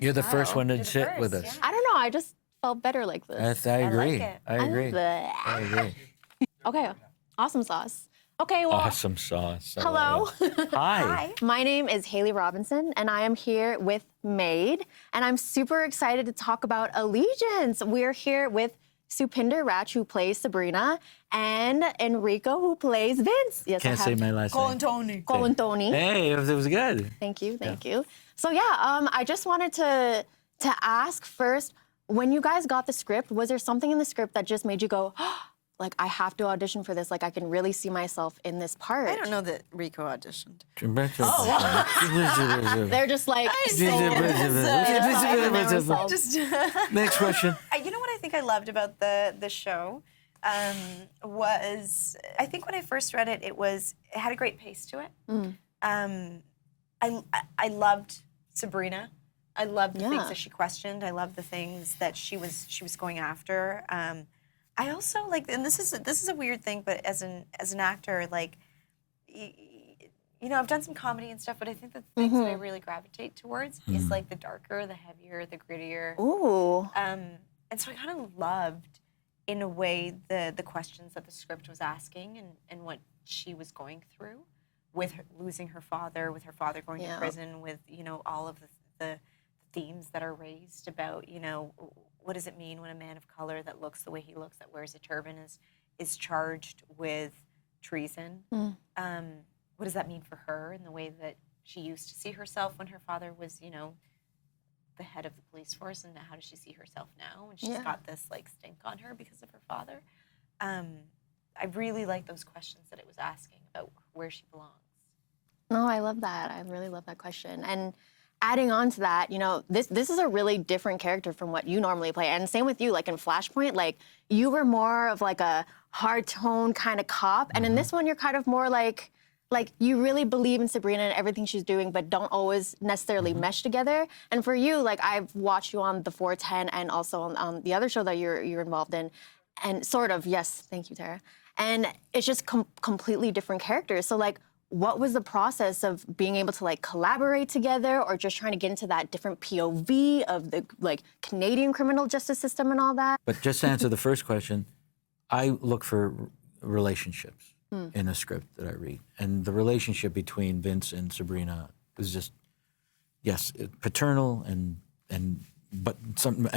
You're the first one to sit with us. Yeah. I don't know. I just felt better like this. I agree. like it. I agree. I agree. Okay. Awesome sauce. Okay, well. Awesome sauce. I Hello. love it. Hi. My name is Haley Robinson, and I am here with Maid, and I'm super excited to talk about Allegiance. We're here with Supinder Wraich, who plays Sabrina, and Enrico, who plays Vince. Yes, Can't say my last name. Colantoni. Colantoni. Hey, it was good. Thank you, thank you. So yeah, I just wanted to ask first, when you guys got the script, was there something in the script that just made you go, oh, like, I have to audition for this, like, I can really see myself in this part? I don't know that Rico auditioned. They're just like, Next question. You know what I think I loved about the show was, I think when I first read it, it had a great pace to it. I loved Sabrina. I loved the things that she questioned. I loved the things that she was going after. I also like, and this is a weird thing, but as an actor, like, you know, I've done some comedy and stuff, but I think the things that I really gravitate towards is like the darker, the heavier, the grittier. Ooh. And so I kind of loved, in a way, the questions that the script was asking and what she was going through with losing her father, with her father going to prison, with, you know, all of the themes that are raised about, you know, what does it mean when a man of color that looks the way he looks, that wears a turban, is charged with treason? What does that mean for her in the way that she used to see herself when her father was, you know, the head of the police force, and how does she see herself now when she's got this like stink on her because of her father? I really like those questions that it was asking about where she belongs. No, I love that. I really love that question. And adding on to that, you know, this is a really different character from what you normally play. And same with you, like in Flashpoint, like you were more of like a hard tone kind of cop. And in this one, you're kind of more like you really believe in Sabrina and everything she's doing, but don't always necessarily mesh together. And for you, like I've watched you on The 410 and also on the other show that you're involved in, and sort of, yes, thank you, Tara. And it's just completely different characters. So like, what was the process of being able to like collaborate together, or just trying to get into that different POV of the like Canadian criminal justice system and all that? But just to answer the first question, I look for relationships in a script that I read. And the relationship between Vince and Sabrina was just, yes, paternal and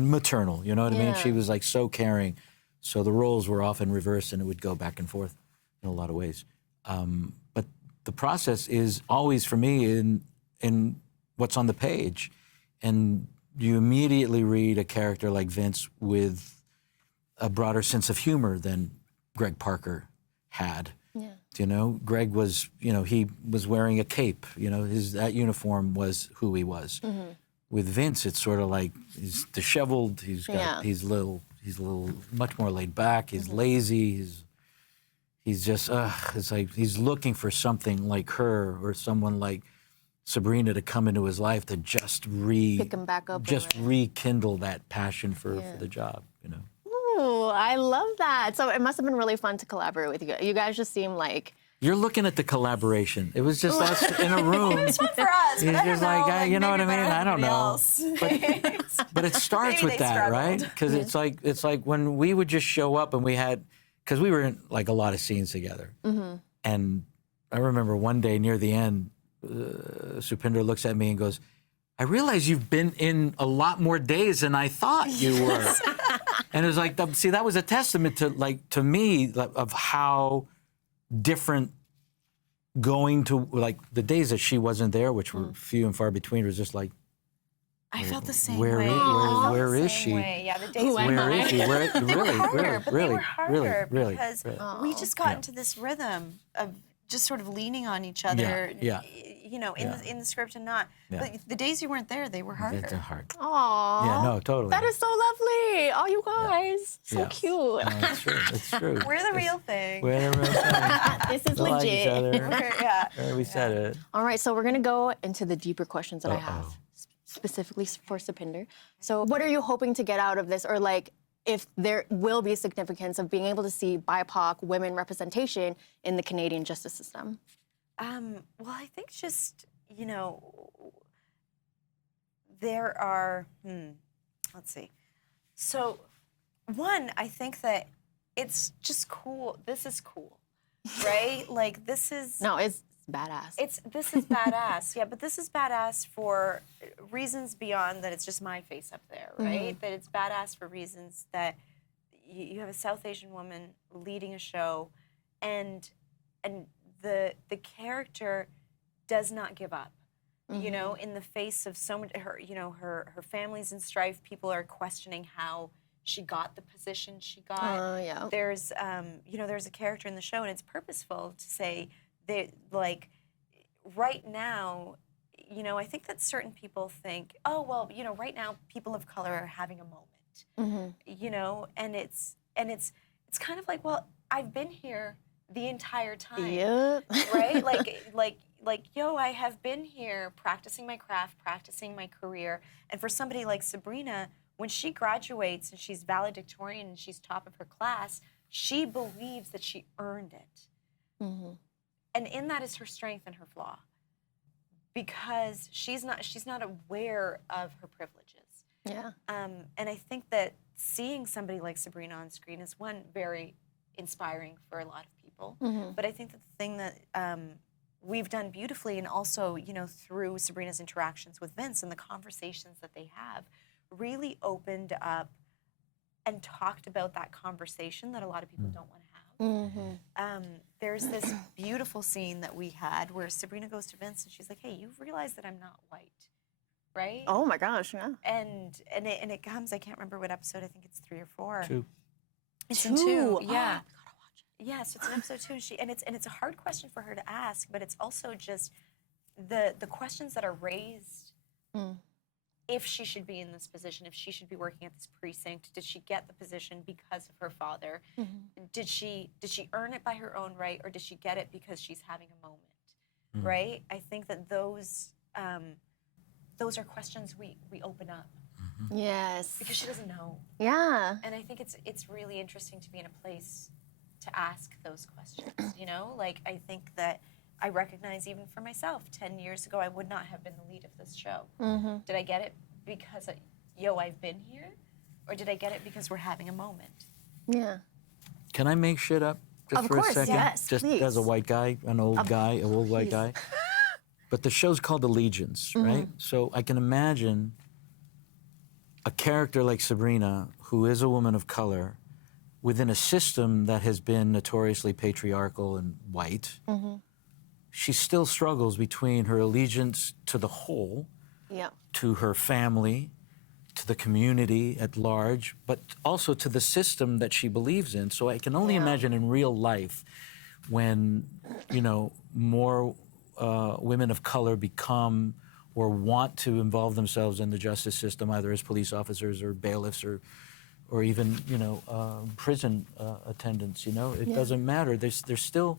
maternal, you know what I mean? She was like so caring. So the roles were often reversed and it would go back and forth in a lot of ways. But the process is always, for me, in what's on the page. And you immediately read a character like Vince with a broader sense of humor than Greg Parker had. Yeah. You know, Greg was, you know, he was wearing a cape. You know, that uniform was who he was. With Vince, it's sort of like he's disheveled. He's a little much more laid back. He's lazy. He's just, it's like he's looking for something like her or someone like Sabrina to come into his life to just pick him back up, just rekindle that passion for the job, you know. Ooh, I love that. So it must have been really fun to collaborate with you. You guys just seem like... You're looking at the collaboration. It was just us in a room. It was fun for us, but I don't know, like, you know what I mean? I don't know. But it starts with that, struggled. right? Because it's like when we would just show up and we had... Because we were in like a lot of scenes together. And I remember one day near the end, Supinder looks at me and goes, I realize you've been in a lot more days than I thought you were. And it was like, see, that was a testament to me of how different going to, like, the days that she wasn't there, which were few and far between, was just like, I felt the same where, way. Where is she? Yeah, the days where is she? Where, really, because we just got into this rhythm of just sort of leaning on each other. You know, in the script and not. But the days you weren't there, they were harder. They're hard. Aww. Yeah, no, totally. That is so lovely. Oh, you guys, so cute. No, it's true. It's true. We're the real thing. We're the real thing. This is We like each legit. other. We said it. All right, so we're gonna go into the deeper questions that I have, specifically for Supinder. So what are you hoping to get out of this, or like, if there will be significance of being able to see BIPOC women representation in the Canadian justice system? Well, I think just, you know, there are, let's see. So, one, I think that it's just cool. This is cool, right? Like, this is... No, it's badass. This is badass, yeah, but this is badass for reasons beyond that it's just my face up there, right? That it's badass for reasons that you have a South Asian woman leading a show, and the character does not give up. You know, in the face of so much, her family's in strife. People are questioning how she got the position she got. Yeah. There's, there's a character in the show, and it's purposeful to say that, like, right now, I think that certain people think, oh, well, right now people of color are having a moment, and it's kind of like, well, I've been here the entire time, Yep. right? Like, yo, I have been here practicing my craft, practicing my career. And for somebody like Sabrina, when she graduates and she's valedictorian and she's top of her class, she believes that she earned it. And in that is her strength and her flaw. Because she's not aware of her privileges. Yeah. And I think that seeing somebody like Sabrina on screen is, one, very inspiring for a lot of people. But I think that the thing that we've done beautifully, and also, through Sabrina's interactions with Vince and the conversations that they have, really opened up and talked about that conversation that a lot of people don't want to have. There's this beautiful scene that we had where Sabrina goes to Vince and she's like, hey, you've realized that I'm not white, right? Oh my gosh, yeah. And it comes, I can't remember what episode, I think it's 3 or 4. 2. It's in 2, yeah. Oh, I gotta watch it. Yeah, so it's in episode 2, and it's a hard question for her to ask, but it's also just the questions that are raised. If she should be in this position, if she should be working at this precinct, did she get the position because of her father? Did she earn it by her own right, or did she get it because she's having a moment? Right? I think that those are questions we open up. Yes. Because she doesn't know. Yeah. And I think it's really interesting to be in a place to ask those questions, Like, I think that I recognize, even for myself, 10 years ago, I would not have been the lead of this show. Did I get it because, I've been here? Or did I get it because we're having a moment? Yeah. Can I make shit up just Of for course, a second? yes, Just please. as a white guy, an old white guy. But the show's called Allegiance, right? So I can imagine a character like Sabrina, who is a woman of color, within a system that has been notoriously patriarchal and white. She still struggles between her allegiance to the whole, to her family, to the community at large, but also to the system that she believes in. So I can only imagine in real life when, more women of color become or want to involve themselves in the justice system, either as police officers or bailiffs or even, prison attendants, It doesn't matter. They're still...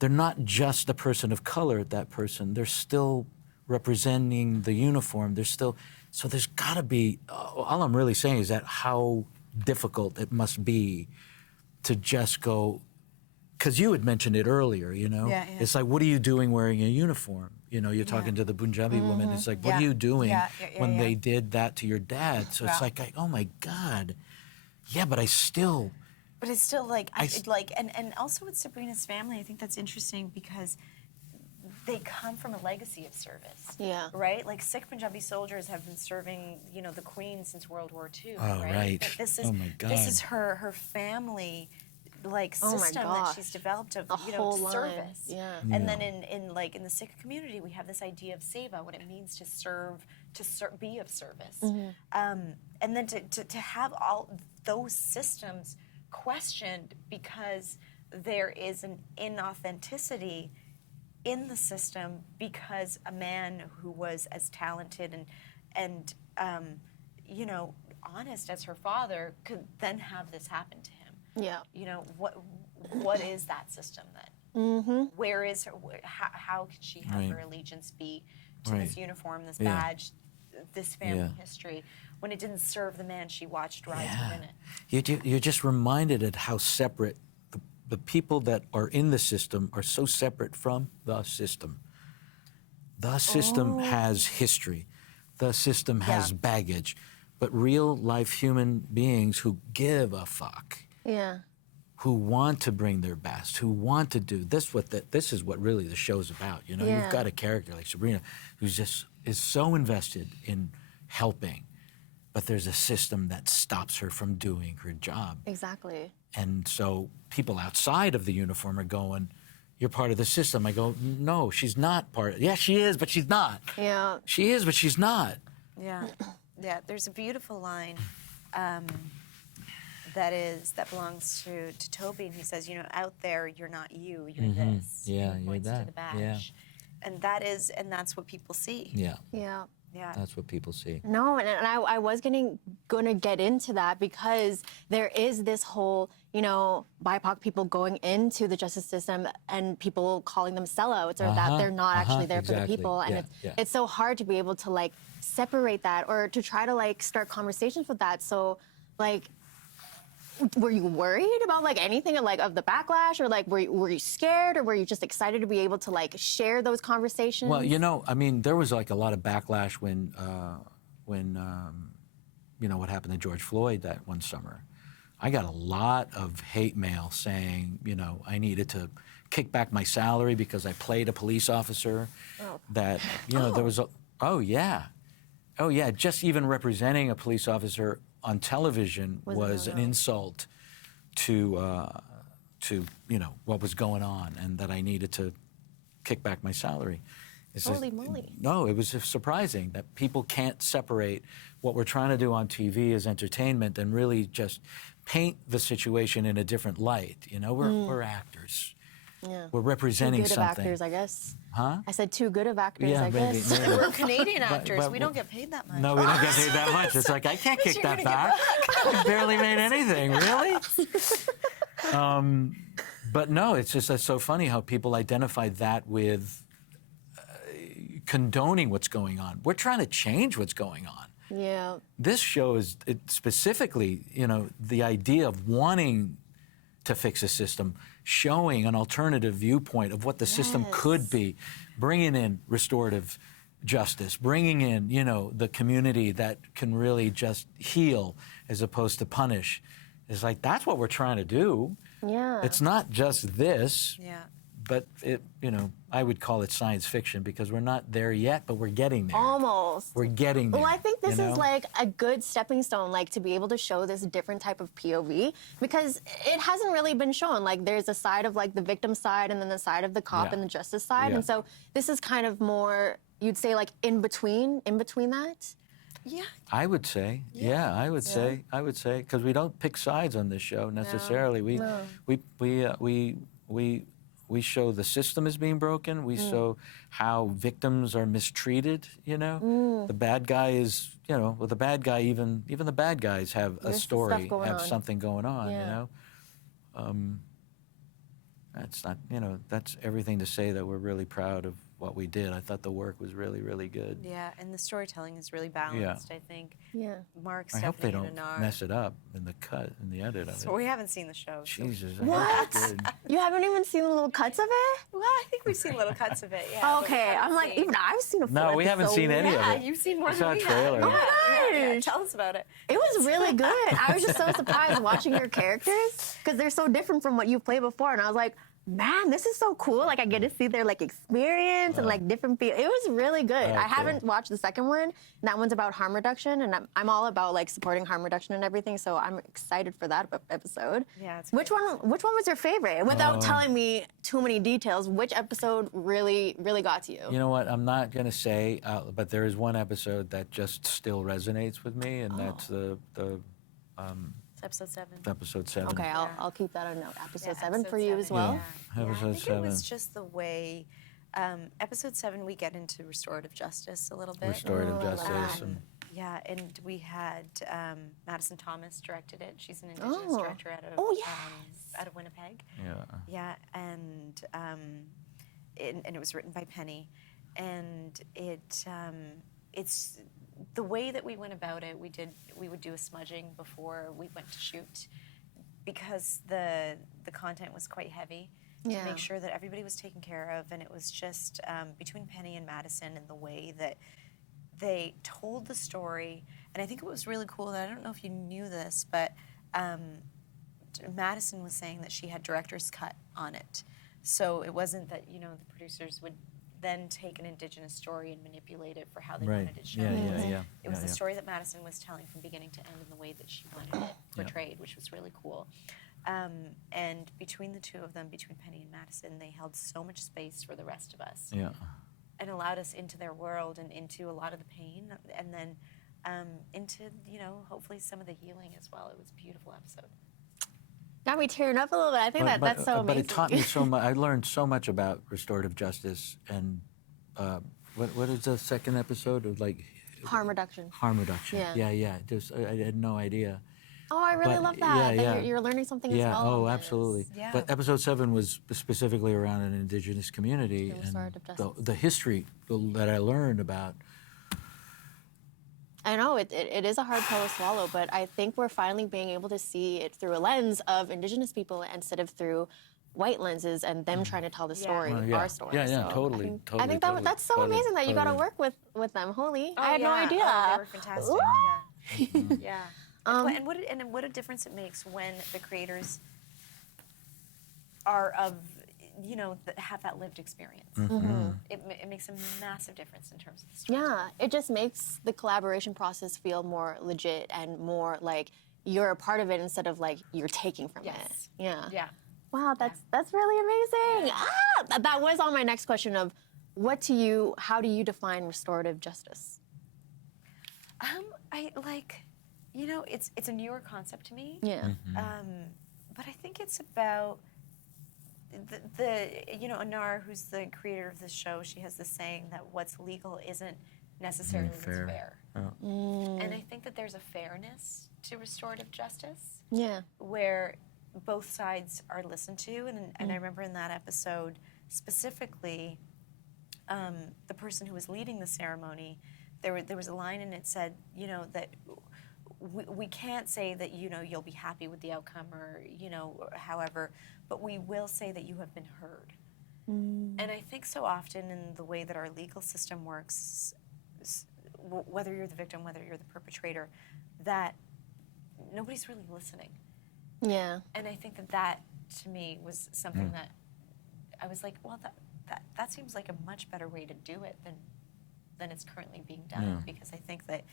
They're not just a person of color, that person. They're still representing the uniform. So there's got to be, all I'm really saying is that how difficult it must be to just go, because you had mentioned it earlier, It's like, what are you doing wearing a uniform? You're talking to the Punjabi woman. It's like, what are you doing when they did that to your dad? So it's like, oh my God. Yeah, but I still... But it's still and also with Sabrina's family, I think that's interesting because they come from a legacy of service. Yeah. Right? Like, Sikh Punjabi soldiers have been serving, the Queen since World War II. Oh, right. But this is, oh my God. This is her family, system that she's developed of, whole line. service. Yeah. And then in the Sikh community, we have this idea of seva, what it means to serve, be of service. And then to have all those systems questioned because there is an inauthenticity in the system because a man who was as talented and honest as her father could then have this happen to him. Yeah. What is that system then? Where is her? How can she have her allegiance be to this uniform, this badge, this family history, when it didn't serve the man she watched rise within it? You're just reminded at how separate the people that are in the system are so separate from the system. The system has history. the system has baggage. But real life human beings who give a fuck, who want to bring their best, who want to do this, this is what really the show's about. You know, you've got a character like Sabrina who's just is so invested in helping, but there's a system that stops her from doing her job. Exactly. And so people outside of the uniform are going, "You're part of the system." I go, "No, she's not part of it." Yeah, she is, but she's not. Yeah. She is, but she's not. Yeah. Yeah, there's a beautiful line that belongs to Toby, and he says, you know, out there, you're not you, you're this. Yeah, And he you're points that. to the badge. Yeah. And that's what people see. Yeah, Yeah. Yeah. that's what people see. No, and I was gonna get into that because there is this whole, you know, BIPOC people going into the justice system and people calling them sellouts or that they're not actually there for the exactly. people. And it's so hard to be able to like separate that or to try to like start conversations with that. So like, were you worried about like anything like of the backlash or like were you scared or were you just excited to be able to like share those conversations? Well, you know, I mean, there was like a lot of backlash when you know, what happened to George Floyd that one summer. I got a lot of hate mail saying, you know, I needed to kick back my salary because I played a police officer. That, you know, there was a, oh yeah, just even representing a police officer on television was an insult to you know, what was going on and that I needed to kick back my salary. It's Holy moly. No, it was surprising that people can't separate what we're trying to do on TV as entertainment and really just paint the situation in a different light. You know, we're actors. Yeah. We're representing Too good something. of actors, I guess. Huh? I said too good of actors, Yeah, I maybe, guess. maybe. We're Canadian actors. but- we don't get paid that much. No, we don't get paid that much. It's like, I can't kick that back. I barely made anything, really? But no, it's just so funny how people identify that with condoning what's going on. We're trying to change what's going on. Yeah. This show is specifically, you know, the idea of wanting to fix a system, showing an alternative viewpoint of what the system could be, bringing in restorative justice, bringing in, you know, the community that can really just heal as opposed to punish. It's like, that's what we're trying to do. Yeah. It's not just this, Yeah. but it, you know, I would call it science fiction because we're not there yet, but we're getting there. Almost. We're getting there. Well, I think this you is know? like a good stepping stone, like to be able to show this different type of POV because it hasn't really been shown. Like there's a side of like the victim side and then the side of the cop and the justice side. Yeah. And so this is kind of more, you'd say like in between that. Yeah. I would say, I would say, because we don't pick sides on this show necessarily. We show the system is being broken. We show how victims are mistreated. You know, the bad guy is, you know, well, the bad guy even the bad guys have a There's story, stuff going have on. something going on. Yeah. You know, that's not, you know, that's everything to say that we're really proud of what we did. I thought the work was really, really good. Yeah, and the storytelling is really balanced, I think. Yeah. Mark, I hope they Stephanie, don't and Anar. mess it up in the cut, in the edit of it. So we haven't seen the show. So. Jesus, I hope What? it's good. You haven't even seen the little cuts of it? Well, I think we've seen little cuts of it, yeah. but we Okay, haven't I'm like, seen- even I've seen a full No, we haven't episode. seen any of Yeah, it. you've seen more I than saw we a trailer. have. Oh my Yeah, gosh. tell us about it. It was really good. I was just so surprised watching your characters because they're so different from what you've played before. And I was like, man, this is so cool. Like I get to see their like experience and like different people. It was really good. I Okay. haven't watched the second one. And that one's about harm reduction. And I'm all about like supporting harm reduction and everything. So I'm excited for that episode. Yeah, it's Which one was your favorite? Without telling me too many details, which episode really, really got to you? You know what? I'm not going to say, but there is one episode that just still resonates with me, and that's the It's episode 7. episode 7. Okay, Yeah. I'll keep that a note. Episode Yeah, 7 for episode you as 7, well. Yeah. Episode I think 7. it was just the way, episode 7, we get into restorative justice a little bit. Restorative Oh, I love justice. that. And Yeah, and we had Madison Thomas directed it. She's an Indigenous Oh. director out of Oh, yes. out of Winnipeg. yeah. Yeah, and it was written by Penny, and it's the way that we went about it. We would do a smudging before we went to shoot because the content was quite heavy. Yeah. To make sure that everybody was taken care of, and it was just between Penny and Madison and the way that they told the story, and I think it was really cool, and I don't know if you knew this, but Madison was saying that she had director's cut on it. So it wasn't that, you know, the producers would then take an Indigenous story and manipulate it for how they wanted it shown. It was the story that Madison was telling from beginning to end in the way that she wanted it portrayed, which was really cool. And between the two of them, between Penny and Madison, they held so much space for the rest of us. And allowed us into their world and into a lot of the pain, and then into, you know, hopefully some of the healing as well. It was a beautiful episode. Got me tearing up a little bit. I think that's so amazing. But it taught me so much. I learned so much about restorative justice. And what is the second episode of, like? Harm reduction. Harm reduction. Yeah. Just I had no idea. Oh, I really love that. You're learning something as well. Oh, absolutely. Yeah. But episode 7 was specifically around an Indigenous community and the history that I learned about. I know it is a hard pill to swallow, but I think we're finally being able to see it through a lens of Indigenous people instead of through white lenses and them trying to tell the story, our story. Yeah, so totally. I think that's so amazing that you got to work with them. Holy, I had no idea. Oh, they were fantastic. Yeah. And what a difference it makes when the creators are of, you know, have that lived experience. It makes a massive difference in terms of the story. Yeah, it just makes the collaboration process feel more legit and more like you're a part of it instead of like you're taking from it. Yeah. Wow, that's really amazing. That was on my next question of how do you define restorative justice? You know, it's a newer concept to me. Yeah. But I think it's about you know, Anar, who's the creator of this show, she has this saying that what's legal isn't necessarily what's fair. And I think that there's a fairness to restorative justice. Yeah. Where both sides are listened to. And I remember in that episode, specifically, the person who was leading the ceremony, there was a line and it said, you know, that we can't say that, you know, you'll be happy with the outcome or, you know, however, but we will say that you have been heard. And I think so often in the way that our legal system works, whether you're the victim, whether you're the perpetrator, that nobody's really listening. Yeah. And I think that to me was something that I was like, well, that seems like a much better way to do it than it's currently being done, because I think that,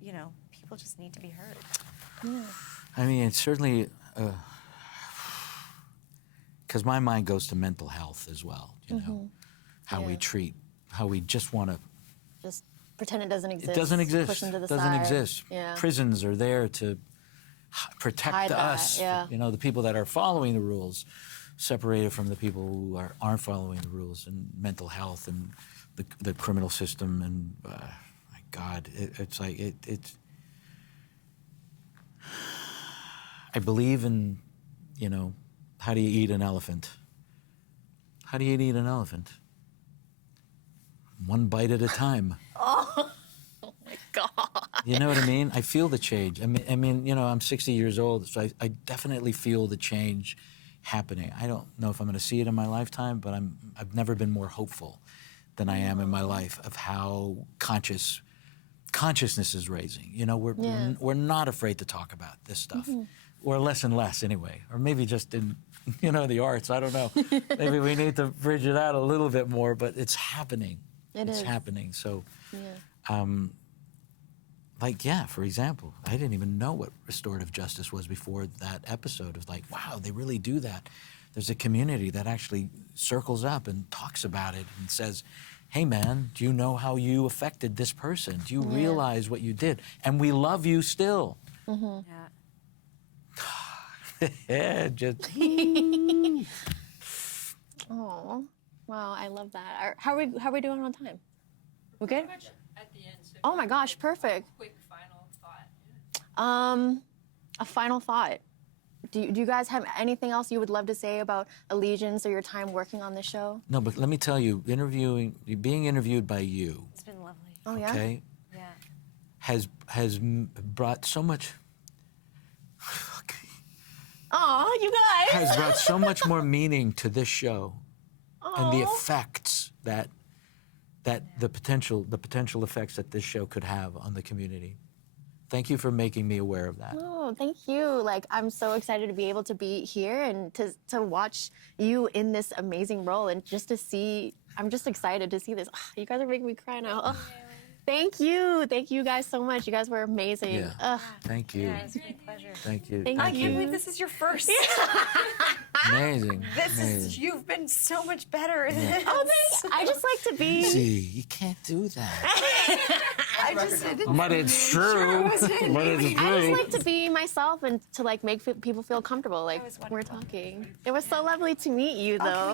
you know, people just need to be heard. Yeah. I mean, it's certainly, because my mind goes to mental health as well, you know, how we treat, how we just want to. Just pretend it doesn't exist. It doesn't exist. Push them to the doesn't side. Exist. Yeah. Prisons are there to protect Hide that, us, you know, the people that are following the rules, separated from the people who aren't following the rules, and mental health and the criminal system and, my God, it's like, it's, I believe in, you know, how do you eat an elephant? How do you eat an elephant? One bite at a time. Oh my God. You know what I mean? I feel the change. I mean, you know, I'm 60 years old, so I definitely feel the change happening. I don't know if I'm going to see it in my lifetime, but I've never been more hopeful than I am in my life of how consciousness is raising. You know, we're not afraid to talk about this stuff, or less and less anyway, or maybe just in, you know, the arts. I don't know. Maybe we need to bridge it out a little bit more, but it's happening. It's happening. So, like, yeah, for example, I didn't even know what restorative justice was before that episode. Of like, wow, they really do that. There's a community that actually circles up and talks about it and says, hey, man, do you know how you affected this person? Do you realize what you did? And we love you still. Yeah, just. Oh, wow, I love that. How are we doing on time? We good? At the end, so Oh my gosh, perfect. quick final thought. A final thought. Do you guys have anything else you would love to say about Allegiance or your time working on this show? No, but let me tell you, being interviewed by you, It's been lovely. Oh yeah. okay, Yeah. has brought so much. Oh, you guys. Has brought so much more meaning to this show, and the Aw. effects that that the potential effects that this show could have on the community. Thank you for making me aware of that. Oh, thank you. Like, I'm so excited to be able to be here and to watch you in this amazing role and just to see, I'm just excited to see this. You guys are making me cry now. Thank you. Thank you guys so much. You guys were amazing. Yeah. Thank you. Yeah, it's my pleasure. Thank you. Thank I you. can't believe this is your first. Amazing. You've been so much better. Oh, I just like to be. See, you can't do that. I just But it's true. But it's I true. just like to be myself and to like make people feel comfortable. Like was we're talking. It was so lovely to meet you, though.